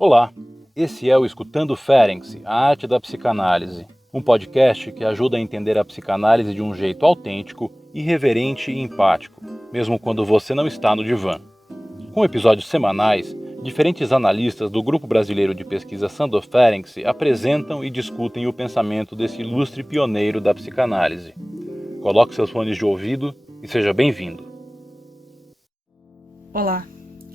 Olá, esse é o Escutando Ferenczi, a arte da psicanálise, um podcast que ajuda a entender a psicanálise de um jeito autêntico, irreverente e empático, mesmo quando você não está no divã. Com episódios semanais, diferentes analistas do Grupo Brasileiro de Pesquisa Sandor Ferenczi apresentam e discutem o pensamento desse ilustre pioneiro da psicanálise. Coloque seus fones de ouvido e seja bem-vindo. Olá,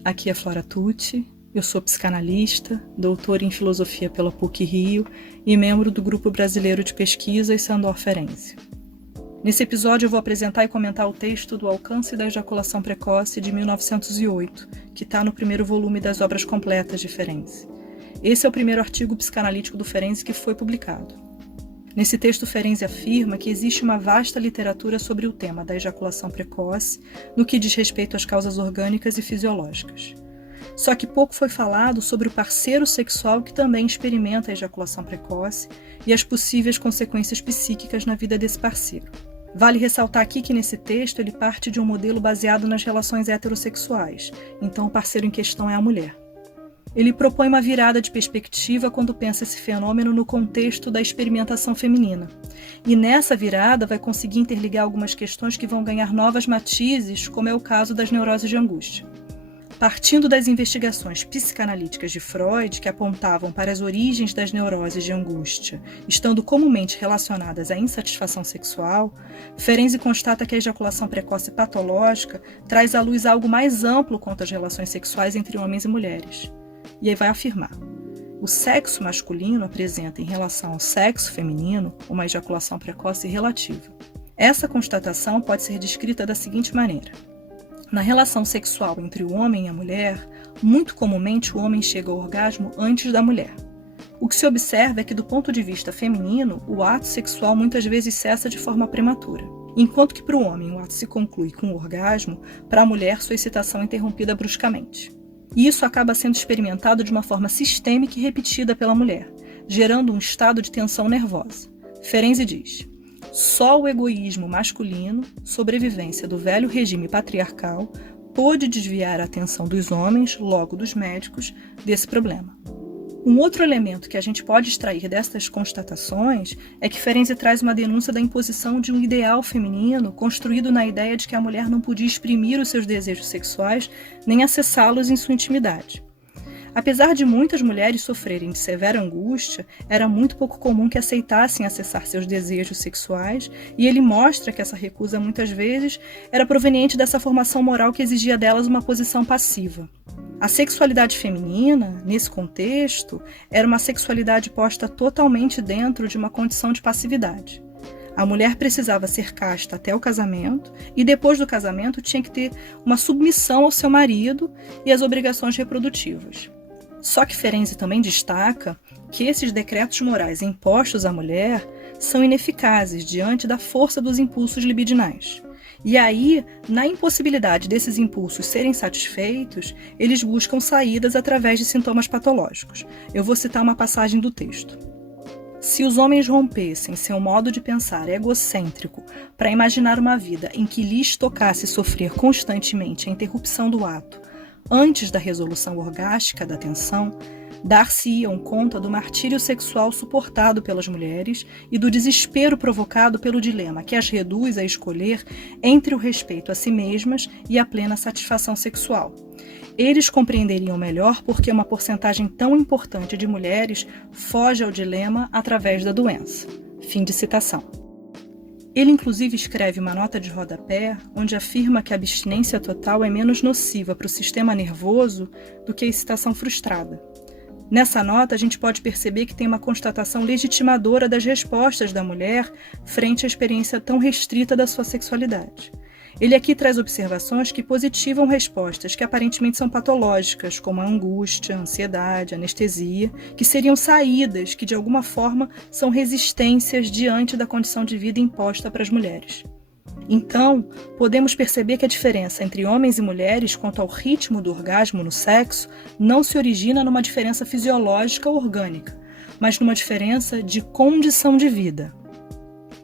aqui é Flora Tucci, eu sou psicanalista, doutora em filosofia pela PUC-Rio e membro do Grupo Brasileiro de Pesquisa Sandor Ferenczi. Nesse episódio eu vou apresentar e comentar o texto do Alcance da Ejaculação Precoce de 1908, que está no primeiro volume das Obras Completas de Ferenczi. Esse é o primeiro artigo psicanalítico do Ferenczi que foi publicado. Nesse texto, Ferenczi afirma que existe uma vasta literatura sobre o tema da ejaculação precoce no que diz respeito às causas orgânicas e fisiológicas. Só que pouco foi falado sobre o parceiro sexual que também experimenta a ejaculação precoce e as possíveis consequências psíquicas na vida desse parceiro. Vale ressaltar aqui que nesse texto ele parte de um modelo baseado nas relações heterossexuais, então o parceiro em questão é a mulher. Ele propõe uma virada de perspectiva quando pensa esse fenômeno no contexto da experimentação feminina. E nessa virada vai conseguir interligar algumas questões que vão ganhar novas matizes, como é o caso das neuroses de angústia. Partindo das investigações psicanalíticas de Freud, que apontavam para as origens das neuroses de angústia, estando comumente relacionadas à insatisfação sexual, Ferenczi constata que a ejaculação precoce patológica traz à luz algo mais amplo quanto às relações sexuais entre homens e mulheres. E aí vai afirmar: o sexo masculino apresenta, em relação ao sexo feminino, uma ejaculação precoce relativa. Essa constatação pode ser descrita da seguinte maneira: na relação sexual entre o homem e a mulher, muito comumente o homem chega ao orgasmo antes da mulher. O que se observa é que, do ponto de vista feminino, o ato sexual muitas vezes cessa de forma prematura. Enquanto que para o homem o ato se conclui com o orgasmo, para a mulher sua excitação é interrompida bruscamente. E isso acaba sendo experimentado de uma forma sistêmica e repetida pela mulher, gerando um estado de tensão nervosa. Ferenczi diz: só o egoísmo masculino, sobrevivência do velho regime patriarcal, pôde desviar a atenção dos homens, logo dos médicos, desse problema. Um outro elemento que a gente pode extrair dessas constatações é que Ferenczi traz uma denúncia da imposição de um ideal feminino construído na ideia de que a mulher não podia exprimir os seus desejos sexuais nem acessá-los em sua intimidade. Apesar de muitas mulheres sofrerem de severa angústia, era muito pouco comum que aceitassem acessar seus desejos sexuais, e ele mostra que essa recusa muitas vezes era proveniente dessa formação moral que exigia delas uma posição passiva. A sexualidade feminina, nesse contexto, era uma sexualidade posta totalmente dentro de uma condição de passividade. A mulher precisava ser casta até o casamento e depois do casamento tinha que ter uma submissão ao seu marido e às obrigações reprodutivas. Só que Ferenczi também destaca que esses decretos morais impostos à mulher são ineficazes diante da força dos impulsos libidinais. E aí, na impossibilidade desses impulsos serem satisfeitos, eles buscam saídas através de sintomas patológicos. Eu vou citar uma passagem do texto. Se os homens rompessem seu modo de pensar egocêntrico para imaginar uma vida em que lhes tocasse sofrer constantemente a interrupção do ato antes da resolução orgástica da tensão, dar-se-iam conta do martírio sexual suportado pelas mulheres e do desespero provocado pelo dilema que as reduz a escolher entre o respeito a si mesmas e a plena satisfação sexual. Eles compreenderiam melhor porque uma porcentagem tão importante de mulheres foge ao dilema através da doença. Fim de citação. Ele inclusive escreve uma nota de rodapé onde afirma que a abstinência total é menos nociva para o sistema nervoso do que a excitação frustrada. Nessa nota, a gente pode perceber que tem uma constatação legitimadora das respostas da mulher frente à experiência tão restrita da sua sexualidade. Ele aqui traz observações que positivam respostas que aparentemente são patológicas, como a angústia, a ansiedade, a anestesia, que seriam saídas que, de alguma forma, são resistências diante da condição de vida imposta para as mulheres. Então, podemos perceber que a diferença entre homens e mulheres quanto ao ritmo do orgasmo no sexo não se origina numa diferença fisiológica ou orgânica, mas numa diferença de condição de vida.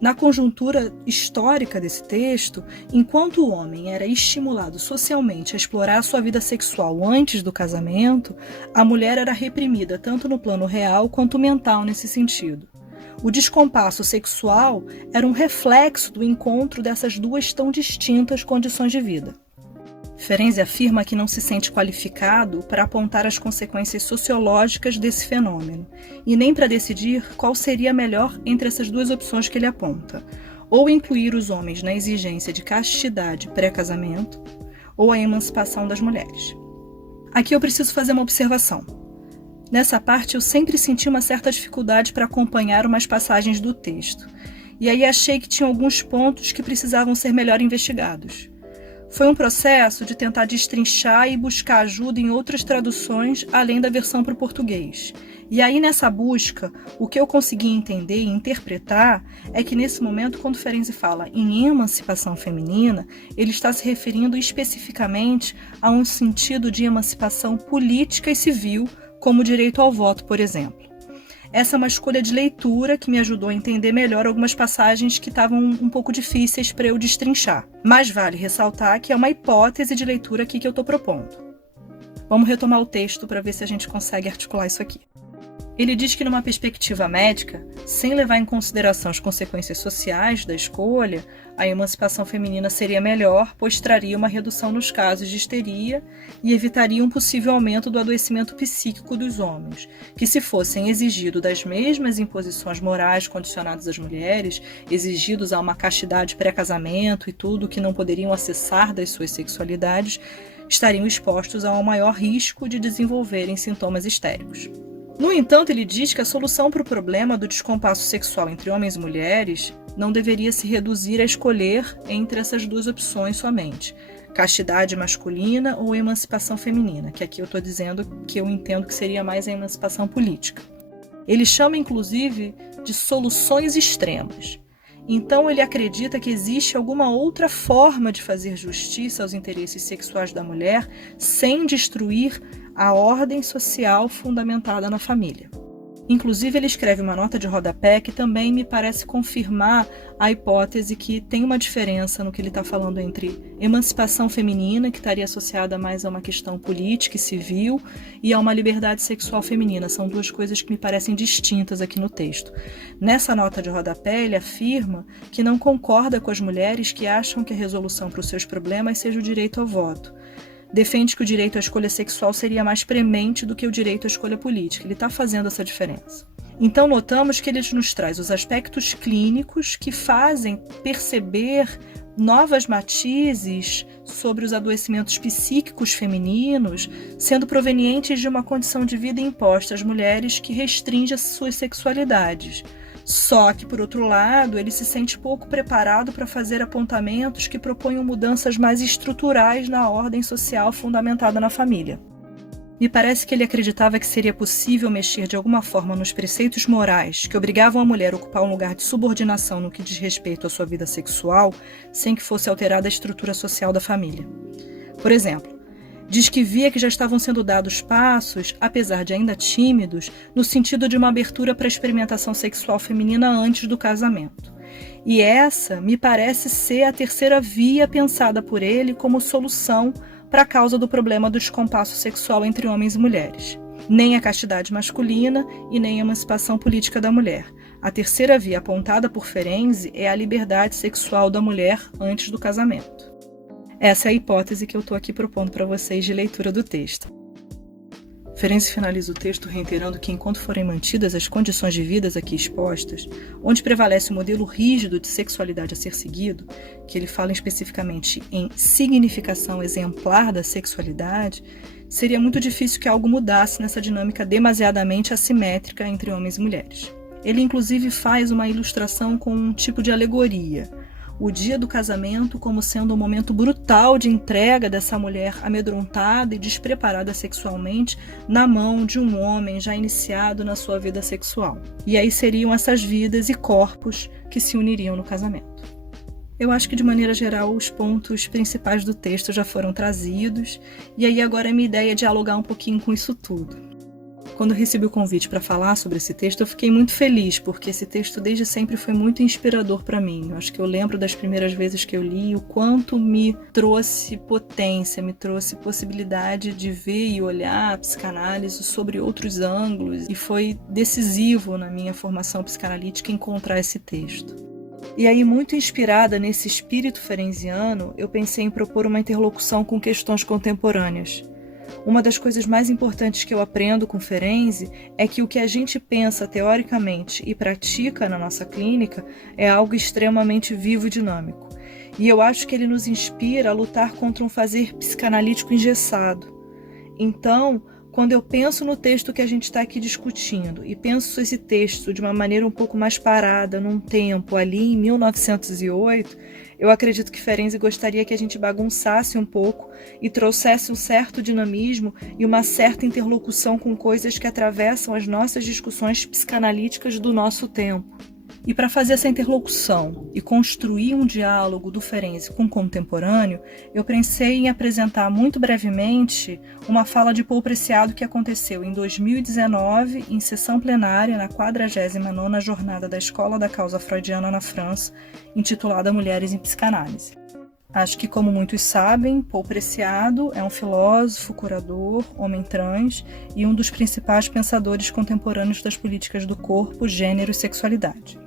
Na conjuntura histórica desse texto, enquanto o homem era estimulado socialmente a explorar a sua vida sexual antes do casamento, a mulher era reprimida tanto no plano real quanto mental nesse sentido. O descompasso sexual era um reflexo do encontro dessas duas tão distintas condições de vida. Ferenczi afirma que não se sente qualificado para apontar as consequências sociológicas desse fenômeno, e nem para decidir qual seria a melhor entre essas duas opções que ele aponta, ou incluir os homens na exigência de castidade pré-casamento, ou a emancipação das mulheres. Aqui eu preciso fazer uma observação. Nessa parte eu sempre senti uma certa dificuldade para acompanhar umas passagens do texto, e aí achei que tinha alguns pontos que precisavam ser melhor investigados. Foi um processo de tentar destrinchar e buscar ajuda em outras traduções além da versão para o português. E aí nessa busca, o que eu consegui entender e interpretar é que nesse momento, quando Ferenczi fala em emancipação feminina, ele está se referindo especificamente a um sentido de emancipação política e civil, como o direito ao voto, por exemplo. Essa é uma escolha de leitura que me ajudou a entender melhor algumas passagens que estavam um pouco difíceis para eu destrinchar. Mas vale ressaltar que é uma hipótese de leitura aqui que eu estou propondo. Vamos retomar o texto para ver se a gente consegue articular isso aqui. Ele diz que numa perspectiva médica, sem levar em consideração as consequências sociais da escolha, a emancipação feminina seria melhor, pois traria uma redução nos casos de histeria e evitaria um possível aumento do adoecimento psíquico dos homens, que se fossem exigidos das mesmas imposições morais condicionadas às mulheres, exigidos a uma castidade pré-casamento e tudo que não poderiam acessar das suas sexualidades, estariam expostos a um maior risco de desenvolverem sintomas histéricos. No entanto, ele diz que a solução para o problema do descompasso sexual entre homens e mulheres não deveria se reduzir a escolher entre essas duas opções somente, castidade masculina ou emancipação feminina, que aqui eu estou dizendo que eu entendo que seria mais a emancipação política. Ele chama, inclusive, de soluções extremas. Então, ele acredita que existe alguma outra forma de fazer justiça aos interesses sexuais da mulher sem destruir a ordem social fundamentada na família. Inclusive, ele escreve uma nota de rodapé que também me parece confirmar a hipótese que tem uma diferença no que ele está falando entre emancipação feminina, que estaria associada mais a uma questão política e civil, e a uma liberdade sexual feminina. São duas coisas que me parecem distintas aqui no texto. Nessa nota de rodapé, ele afirma que não concorda com as mulheres que acham que a resolução para os seus problemas seja o direito ao voto. Defende que o direito à escolha sexual seria mais premente do que o direito à escolha política. Ele está fazendo essa diferença. Então, notamos que ele nos traz os aspectos clínicos que fazem perceber novas matizes sobre os adoecimentos psíquicos femininos, sendo provenientes de uma condição de vida imposta às mulheres que restringe as suas sexualidades. Só que, por outro lado, ele se sente pouco preparado para fazer apontamentos que proponham mudanças mais estruturais na ordem social fundamentada na família. Me parece que ele acreditava que seria possível mexer de alguma forma nos preceitos morais que obrigavam a mulher a ocupar um lugar de subordinação no que diz respeito à sua vida sexual, sem que fosse alterada a estrutura social da família. Por exemplo, diz que via que já estavam sendo dados passos, apesar de ainda tímidos, no sentido de uma abertura para a experimentação sexual feminina antes do casamento. E essa me parece ser a terceira via pensada por ele como solução para a causa do problema do descompasso sexual entre homens e mulheres. Nem a castidade masculina e nem a emancipação política da mulher. A terceira via apontada por Ferenczi é a liberdade sexual da mulher antes do casamento. Essa é a hipótese que eu estou aqui propondo para vocês de leitura do texto. Ferenczi finaliza o texto reiterando que, enquanto forem mantidas as condições de vida aqui expostas, onde prevalece o modelo rígido de sexualidade a ser seguido, que ele fala especificamente em significação exemplar da sexualidade, seria muito difícil que algo mudasse nessa dinâmica demasiadamente assimétrica entre homens e mulheres. Ele, inclusive, faz uma ilustração com um tipo de alegoria, o dia do casamento como sendo um momento brutal de entrega dessa mulher amedrontada e despreparada sexualmente na mão de um homem já iniciado na sua vida sexual. E aí seriam essas vidas e corpos que se uniriam no casamento. Eu acho que, de maneira geral, os pontos principais do texto já foram trazidos, e aí agora é minha ideia dialogar um pouquinho com isso tudo. Quando eu recebi o convite para falar sobre esse texto, eu fiquei muito feliz, porque esse texto desde sempre foi muito inspirador para mim. Eu acho que eu lembro das primeiras vezes que eu li o quanto me trouxe potência, me trouxe possibilidade de ver e olhar a psicanálise sobre outros ângulos, e foi decisivo na minha formação psicanalítica encontrar esse texto. E aí, muito inspirada nesse espírito ferenziano, eu pensei em propor uma interlocução com questões contemporâneas. Uma das coisas mais importantes que eu aprendo com Ferenczi é que o que a gente pensa teoricamente e pratica na nossa clínica é algo extremamente vivo e dinâmico. E eu acho que ele nos inspira a lutar contra um fazer psicanalítico engessado. Então, quando eu penso no texto que a gente está aqui discutindo e penso esse texto de uma maneira um pouco mais parada, num tempo ali em 1908, eu acredito que Ferenczi gostaria que a gente bagunçasse um pouco e trouxesse um certo dinamismo e uma certa interlocução com coisas que atravessam as nossas discussões psicanalíticas do nosso tempo. E para fazer essa interlocução e construir um diálogo do Ferenczi com o contemporâneo, eu pensei em apresentar muito brevemente uma fala de Paul Preciado que aconteceu em 2019, em sessão plenária, na 49ª Jornada da Escola da Causa Freudiana na França, intitulada Mulheres em Psicanálise. Acho que, como muitos sabem, Paul Preciado é um filósofo, curador, homem trans e um dos principais pensadores contemporâneos das políticas do corpo, gênero e sexualidade.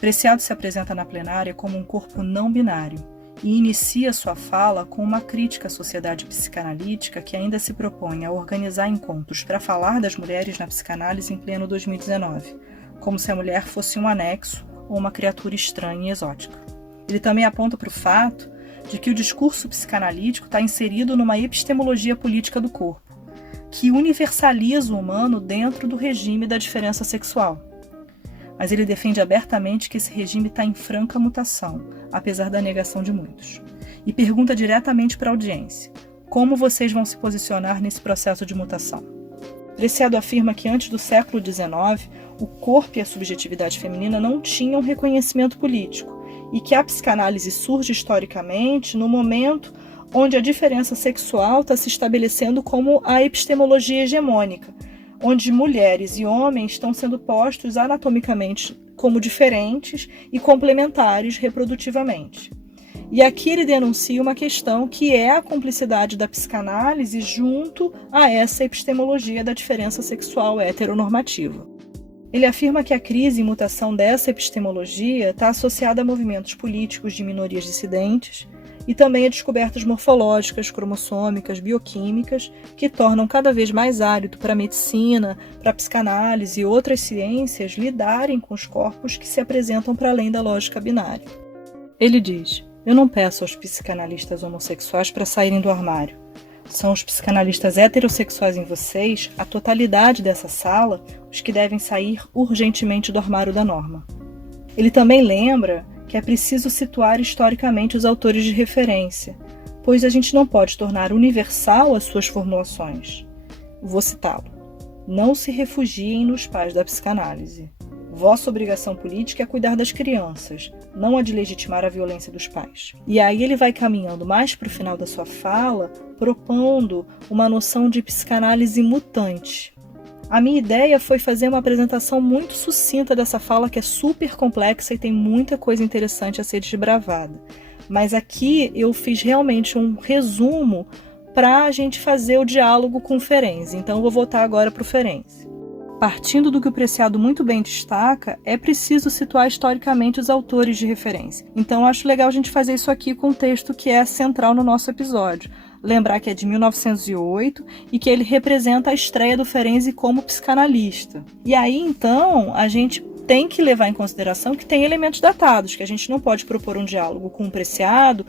Preciado se apresenta na plenária como um corpo não binário e inicia sua fala com uma crítica à sociedade psicanalítica que ainda se propõe a organizar encontros para falar das mulheres na psicanálise em pleno 2019, como se a mulher fosse um anexo ou uma criatura estranha e exótica. Ele também aponta para o fato de que o discurso psicanalítico está inserido numa epistemologia política do corpo, que universaliza o humano dentro do regime da diferença sexual. Mas ele defende abertamente que esse regime está em franca mutação, apesar da negação de muitos. E pergunta diretamente para a audiência: como vocês vão se posicionar nesse processo de mutação? Preciado afirma que antes do século XIX, o corpo e a subjetividade feminina não tinham reconhecimento político, e que a psicanálise surge historicamente no momento onde a diferença sexual está se estabelecendo como a epistemologia hegemônica, onde mulheres e homens estão sendo postos anatomicamente como diferentes e complementares reprodutivamente. E aqui ele denuncia uma questão que é a cumplicidade da psicanálise junto a essa epistemologia da diferença sexual heteronormativa. Ele afirma que a crise e mutação dessa epistemologia está associada a movimentos políticos de minorias dissidentes e também a descobertas morfológicas, cromossômicas, bioquímicas, que tornam cada vez mais árido para a medicina, para a psicanálise e outras ciências lidarem com os corpos que se apresentam para além da lógica binária. Ele diz: eu não peço aos psicanalistas homossexuais para saírem do armário. São os psicanalistas heterossexuais em vocês, a totalidade dessa sala, os que devem sair urgentemente do armário da norma. Ele também lembra que é preciso situar historicamente os autores de referência, pois a gente não pode tornar universal as suas formulações. Vou citá-lo. Não se refugiem nos pais da psicanálise. Vossa obrigação política é cuidar das crianças, não a de legitimar a violência dos pais. E aí ele vai caminhando mais para o final da sua fala, propondo uma noção de psicanálise mutante. A minha ideia foi fazer uma apresentação muito sucinta dessa fala, que é super complexa e tem muita coisa interessante a ser desbravada. Mas aqui eu fiz realmente um resumo para a gente fazer o diálogo com o Ferenczi. Então eu vou voltar agora para o Ferenczi. Partindo do que o Preciado muito bem destaca, é preciso situar historicamente os autores de referência. Então eu acho legal a gente fazer isso aqui com um texto que é central no nosso episódio. Lembrar que é de 1908 e que ele representa a estreia do Ferenczi como psicanalista. E aí, então, a gente tem que levar em consideração que tem elementos datados, que a gente não pode propor um diálogo com o Preciado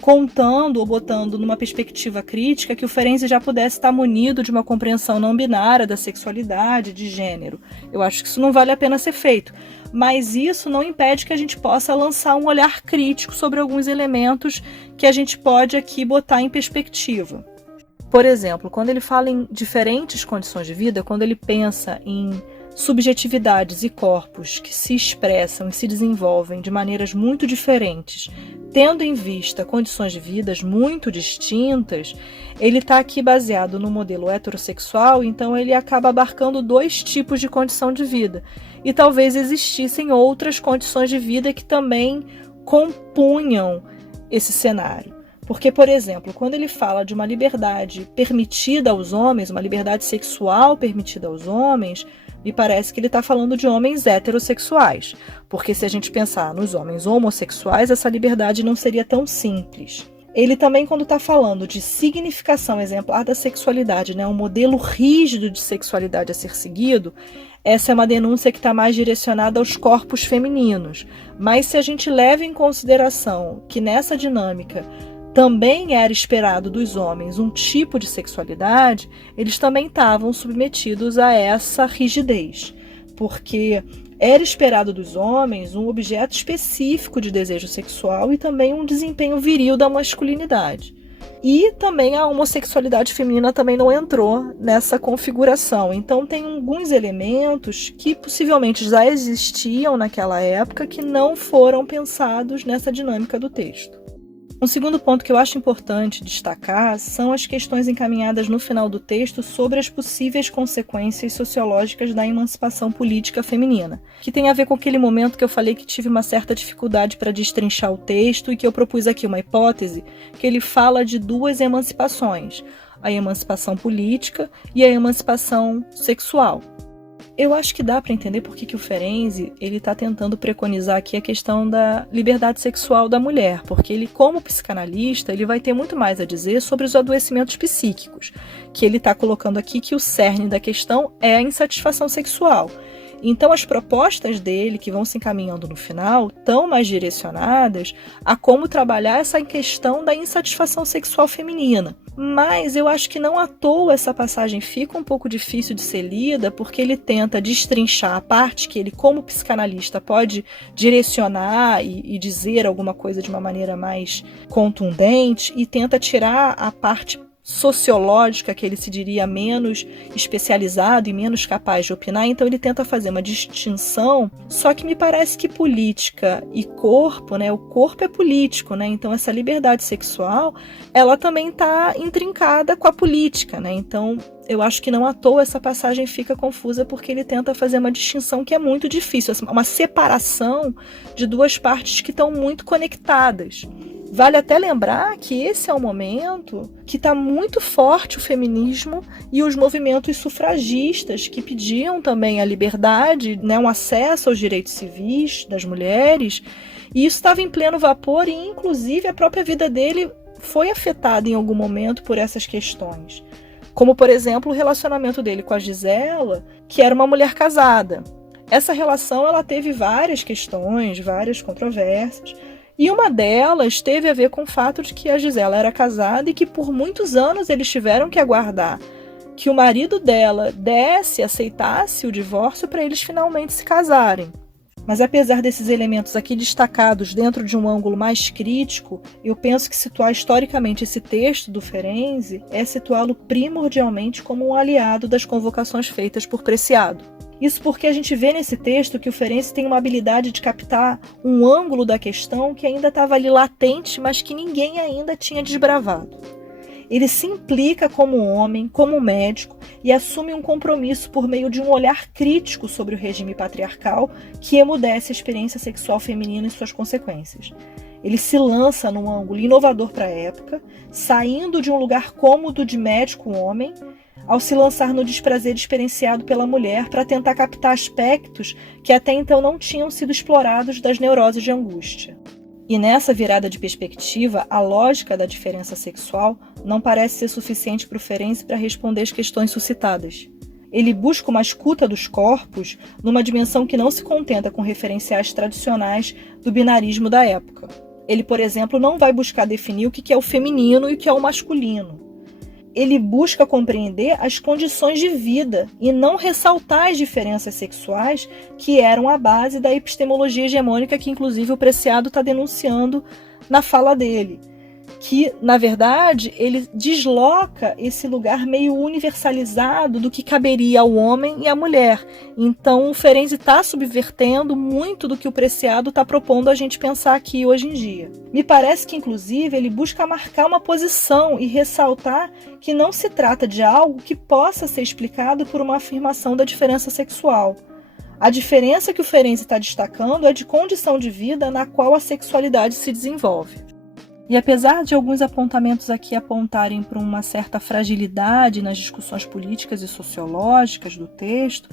contando ou botando numa perspectiva crítica que o Ferenczi já pudesse estar munido de uma compreensão não binária da sexualidade, de gênero. Eu acho que isso não vale a pena ser feito. Mas isso não impede que a gente possa lançar um olhar crítico sobre alguns elementos que a gente pode aqui botar em perspectiva. Por exemplo, quando ele fala em diferentes condições de vida, quando ele pensa em subjetividades e corpos que se expressam e se desenvolvem de maneiras muito diferentes, tendo em vista condições de vidas muito distintas, ele está aqui baseado no modelo heterossexual, então ele acaba abarcando 2 tipos de condição de vida. E talvez existissem outras condições de vida que também compunham esse cenário. Porque, por exemplo, quando ele fala de uma liberdade permitida aos homens, uma liberdade sexual permitida aos homens, me parece que ele está falando de homens heterossexuais. Porque se a gente pensar nos homens homossexuais, essa liberdade não seria tão simples. Ele também, quando está falando de significação exemplar da sexualidade, um modelo rígido de sexualidade a ser seguido, essa é uma denúncia que está mais direcionada aos corpos femininos. Mas se a gente leva em consideração que nessa dinâmica também era esperado dos homens um tipo de sexualidade, eles também estavam submetidos a essa rigidez, porque era esperado dos homens um objeto específico de desejo sexual e também um desempenho viril da masculinidade. E também a homossexualidade feminina também não entrou nessa configuração. Então tem alguns elementos que possivelmente já existiam naquela época que não foram pensados nessa dinâmica do texto. Um segundo ponto que eu acho importante destacar são as questões encaminhadas no final do texto sobre as possíveis consequências sociológicas da emancipação política feminina, que tem a ver com aquele momento que eu falei que tive uma certa dificuldade para destrinchar o texto e que eu propus aqui uma hipótese que ele fala de 2 emancipações, a emancipação política e a emancipação sexual. Eu acho que dá para entender por que o Ferenczi está tentando preconizar aqui a questão da liberdade sexual da mulher, porque ele, como psicanalista, ele vai ter muito mais a dizer sobre os adoecimentos psíquicos, que ele está colocando aqui que o cerne da questão é a insatisfação sexual. Então as propostas dele, que vão se encaminhando no final, estão mais direcionadas a como trabalhar essa questão da insatisfação sexual feminina. Mas eu acho que não à toa essa passagem fica um pouco difícil de ser lida, porque ele tenta destrinchar a parte que ele, como psicanalista, pode direcionar e dizer alguma coisa de uma maneira mais contundente, e tenta tirar a parte sociológica, que ele se diria menos especializado e menos capaz de opinar. Então ele tenta fazer uma distinção, só que me parece que política e corpo, o corpo é político, então essa liberdade sexual, ela também está intrincada com a política, então eu acho que não à toa essa passagem fica confusa, porque ele tenta fazer uma distinção que é muito difícil, uma separação de 2 partes que estão muito conectadas. Vale até lembrar que esse é um momento que está muito forte o feminismo e os movimentos sufragistas, que pediam também a liberdade, um acesso aos direitos civis das mulheres, e isso estava em pleno vapor, e inclusive a própria vida dele foi afetada em algum momento por essas questões. Como, por exemplo, o relacionamento dele com a Gisela, que era uma mulher casada. Essa relação ela teve várias questões, várias controvérsias, e uma delas teve a ver com o fato de que a Gisela era casada e que por muitos anos eles tiveram que aguardar que o marido dela aceitasse o divórcio para eles finalmente se casarem. Mas apesar desses elementos aqui destacados dentro de um ângulo mais crítico, eu penso que situar historicamente esse texto do Ferenczi é situá-lo primordialmente como um aliado das convocações feitas por Preciado. Isso porque a gente vê nesse texto que o Ferenczi tem uma habilidade de captar um ângulo da questão que ainda estava ali latente, mas que ninguém ainda tinha desbravado. Ele se implica como homem, como médico, e assume um compromisso por meio de um olhar crítico sobre o regime patriarcal que emudece a experiência sexual feminina e suas consequências. Ele se lança num ângulo inovador para a época, saindo de um lugar cômodo de médico homem, ao se lançar no desprazer experienciado pela mulher para tentar captar aspectos que até então não tinham sido explorados das neuroses de angústia. E nessa virada de perspectiva, a lógica da diferença sexual não parece ser suficiente para o Ferenczi para responder às questões suscitadas. Ele busca uma escuta dos corpos numa dimensão que não se contenta com referenciais tradicionais do binarismo da época. Ele, por exemplo, não vai buscar definir o que é o feminino e o que é o masculino. Ele busca compreender as condições de vida e não ressaltar as diferenças sexuais que eram a base da epistemologia hegemônica que, inclusive, o Preciado está denunciando na fala dele, que, na verdade, ele desloca esse lugar meio universalizado do que caberia ao homem e à mulher. Então, o Ferenczi está subvertendo muito do que o Preciado está propondo a gente pensar aqui hoje em dia. Me parece que, inclusive, ele busca marcar uma posição e ressaltar que não se trata de algo que possa ser explicado por uma afirmação da diferença sexual. A diferença que o Ferenczi está destacando é de condição de vida na qual a sexualidade se desenvolve. E apesar de alguns apontamentos aqui apontarem para uma certa fragilidade nas discussões políticas e sociológicas do texto,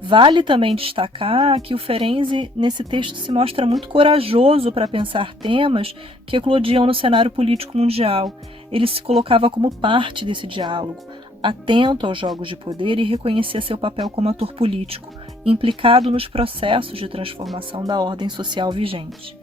vale também destacar que o Ferenczi, nesse texto, se mostra muito corajoso para pensar temas que eclodiam no cenário político mundial. Ele se colocava como parte desse diálogo, atento aos jogos de poder e reconhecia seu papel como ator político, implicado nos processos de transformação da ordem social vigente.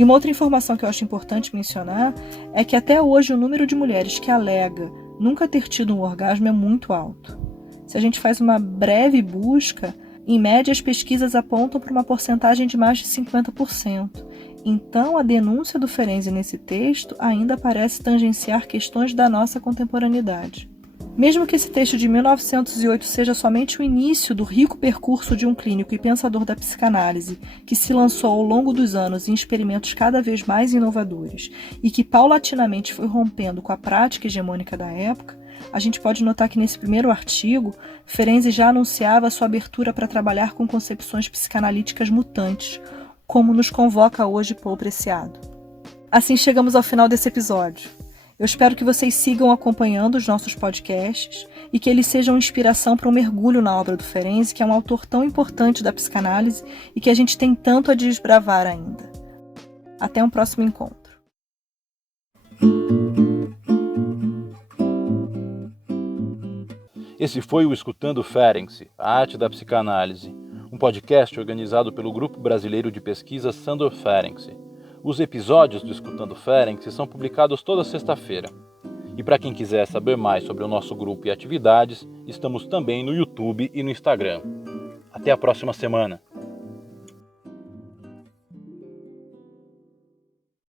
E uma outra informação que eu acho importante mencionar é que até hoje o número de mulheres que alega nunca ter tido um orgasmo é muito alto. Se a gente faz uma breve busca, em média as pesquisas apontam para uma porcentagem de mais de 50%. Então a denúncia do Ferenczi nesse texto ainda parece tangenciar questões da nossa contemporaneidade. Mesmo que esse texto de 1908 seja somente o início do rico percurso de um clínico e pensador da psicanálise, que se lançou ao longo dos anos em experimentos cada vez mais inovadores e que paulatinamente foi rompendo com a prática hegemônica da época, a gente pode notar que nesse primeiro artigo, Ferenczi já anunciava sua abertura para trabalhar com concepções psicanalíticas mutantes, como nos convoca hoje Paul Preciado. Assim chegamos ao final desse episódio. Eu espero que vocês sigam acompanhando os nossos podcasts e que eles sejam inspiração para um mergulho na obra do Ferenczi, que é um autor tão importante da psicanálise e que a gente tem tanto a desbravar ainda. Até um próximo encontro. Esse foi o Escutando Ferenczi, a arte da psicanálise, um podcast organizado pelo Grupo Brasileiro de Pesquisa Sándor Ferenczi. Os episódios do Escutando Ferenczi são publicados toda sexta-feira. E para quem quiser saber mais sobre o nosso grupo e atividades, estamos também no YouTube e no Instagram. Até a próxima semana!